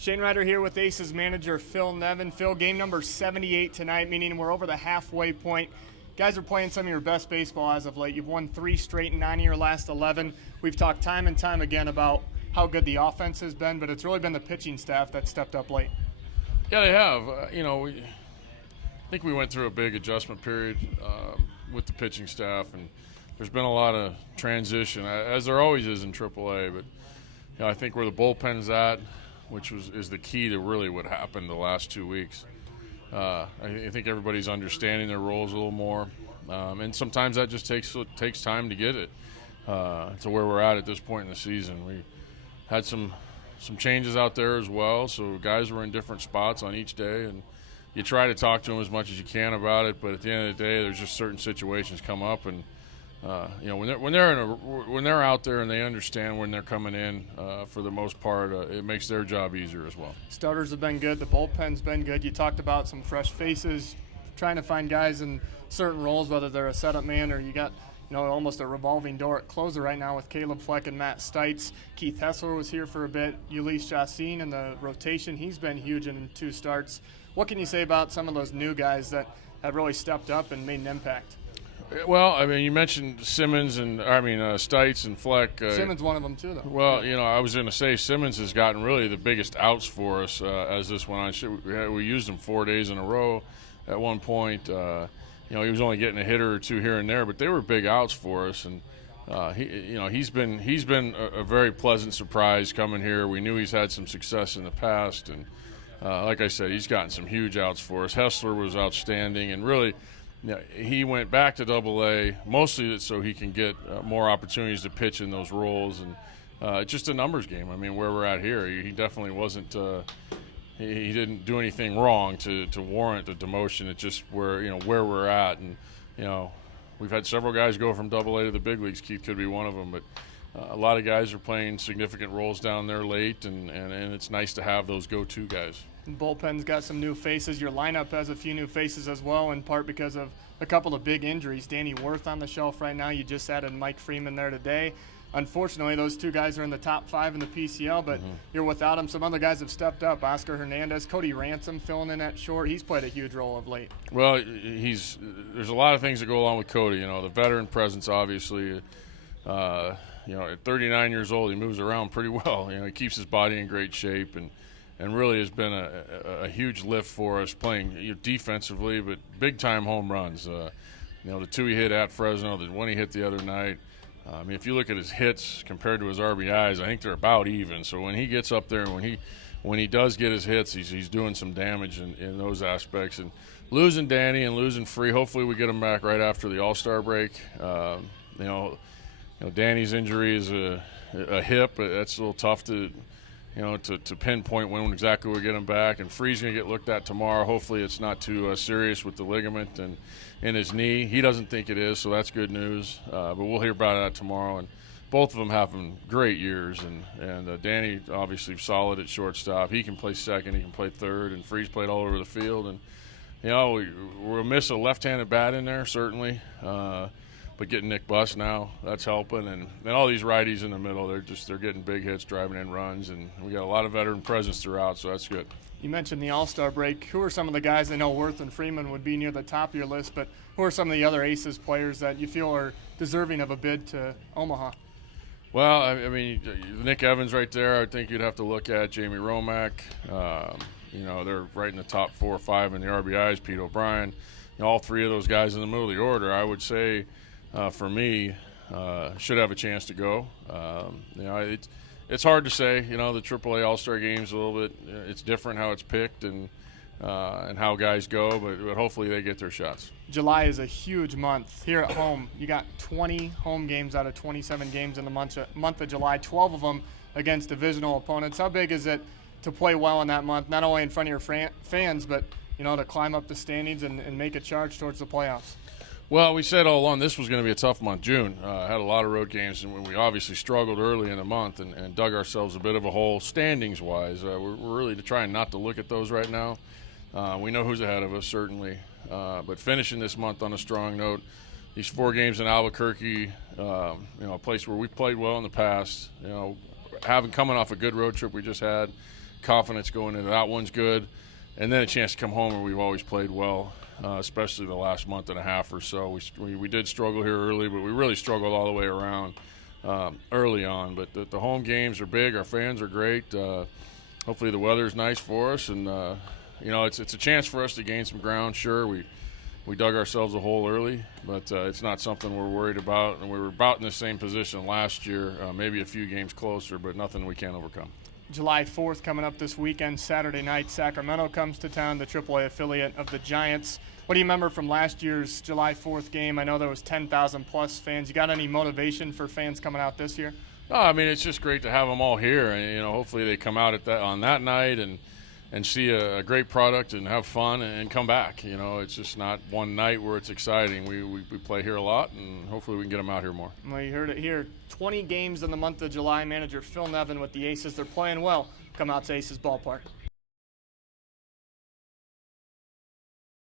Shane Ryder here with Aces Manager Phil Nevin. Phil, game number 78 tonight, meaning we're over the halfway point. Guys are playing some of your best baseball as of late. You've won 3 straight and 9 of your last 11. We've talked time and time again about how good the offense has been, but it's really been the pitching staff that stepped up late. Yeah, they have. I think we went through a big adjustment period with the pitching staff, and there's been a lot of transition, as there always is in AAA. But I think where the bullpen's at, which is the key to really what happened the last 2 weeks. I think everybody's understanding their roles a little more, and sometimes that just takes time to get it to where we're at this point in the season. We had some changes out there as well, so guys were in different spots on each day, and you try to talk to them as much as you can about it. But at the end of the day, there's just certain situations come up, and when they're out there and they understand when they're coming in, for the most part, it makes their job easier as well. Starters have been good. The bullpen's been good. You talked about some fresh faces, trying to find guys in certain roles, whether they're a setup man or you got almost a revolving door at closer right now with Caleb Fleck and Matt Stites. Keith Hessler was here for a bit. Ulysses Jacine in the rotation. He's been huge in 2 starts. What can you say about some of those new guys that have really stepped up and made an impact? Well, I mean, you mentioned Simmons and Stites and Fleck. Simmons one of them too, though. Well, I was going to say Simmons has gotten really the biggest outs for us as this went on. We used him 4 days in a row at one point. He was only getting a hitter or 2 here and there, but they were big outs for us. And he's been a very pleasant surprise coming here. We knew he's had some success in the past, and like I said, he's gotten some huge outs for us. Hessler was outstanding, and really. Yeah, he went back to AA mostly so he can get more opportunities to pitch in those roles, and it's just a numbers game. I mean, where we're at here, he definitely wasn't. He didn't do anything wrong to warrant a demotion. It's just where we're at, and we've had several guys go from AA to the big leagues. Keith could be one of them, but a lot of guys are playing significant roles down there late, and it's nice to have those go-to guys. The bullpen's got some new faces. Your lineup has a few new faces as well, in part because of a couple of big injuries. Danny Worth on the shelf right now. You just added Mike Freeman there today. Unfortunately, those 2 guys are in the top 5 in the PCL, but you're without them. Some other guys have stepped up. Oscar Hernandez, Cody Ransom filling in at short. He's played a huge role of late. Well, there's a lot of things that go along with Cody. The veteran presence, obviously. At 39 years old, he moves around pretty well. He keeps his body in great shape, and really has been a huge lift for us playing defensively, but big-time home runs. The 2 he hit at Fresno, the 1 he hit the other night. If you look at his hits compared to his RBIs, I think they're about even. So when he gets up there and when he does get his hits, he's doing some damage in those aspects. And losing Danny and losing Free, hopefully we get him back right after the All-Star break. Danny's injury is a hip, but that's a little tough to pinpoint when exactly we'll get him back. And Free's going to get looked at tomorrow. Hopefully it's not too serious with the ligament and in his knee. He doesn't think it is, so that's good news. But we'll hear about that tomorrow. And both of them having great years. And Danny obviously solid at shortstop. He can play second. He can play third. And Free's played all over the field. And, we'll miss a left-handed bat in there, certainly. But getting Nick Buss now, that's helping, and all these righties in the middle, they're getting big hits, driving in runs, and we got a lot of veteran presence throughout, so that's good. You mentioned the All-Star break. Who are some of the guys? I know Worth and Freeman would be near the top of your list, but who are some of the other Aces players that you feel are deserving of a bid to Omaha? Well, I mean, Nick Evans right there, I think you'd have to look at. Jamie Romack, they're right in the top 4 or 5 in the RBIs. Pete O'Brien, all 3 of those guys in the middle of the order, I would say. For me, should have a chance to go. It's hard to say. The AAA All-Star Game's a little bit. It's different how it's picked and how guys go, but hopefully they get their shots. July is a huge month here at home. You got 20 home games out of 27 games in the month of July. 12 of them against divisional opponents. How big is it to play well in that month, not only in front of your fans, but to climb up the standings and make a charge towards the playoffs? Well, we said all along this was going to be a tough month. June had a lot of road games, and we obviously struggled early in the month and dug ourselves a bit of a hole standings-wise. We're really trying not to look at those right now. We know who's ahead of us, certainly. But finishing this month on a strong note, these 4 games in Albuquerque, a place where we've played well in the past, coming off a good road trip we just had, confidence going into that one's good. And then a chance to come home, and we've always played well, especially the last month and a half or so. We did struggle here early, but we really struggled all the way around early on. But the home games are big. Our fans are great. Hopefully the weather's nice for us, and it's a chance for us to gain some ground. Sure, we dug ourselves a hole early, but it's not something we're worried about. And we were about in the same position last year, maybe a few games closer, but nothing we can't overcome. July 4th coming up this weekend, Saturday night. Sacramento comes to town, the AAA affiliate of the Giants. What do you remember from last year's July 4th game? I know there was 10,000 plus fans. You got any motivation for fans coming out this year? No, I mean, it's just great to have them all here, and hopefully they come out on that night and see a great product and have fun and come back. It's just not one night where it's exciting. We play here a lot, and hopefully we can get them out here more. Well, you heard it here. 20 games in the month of July. Manager Phil Nevin with the Aces. They're playing well. Come out to Aces Ballpark.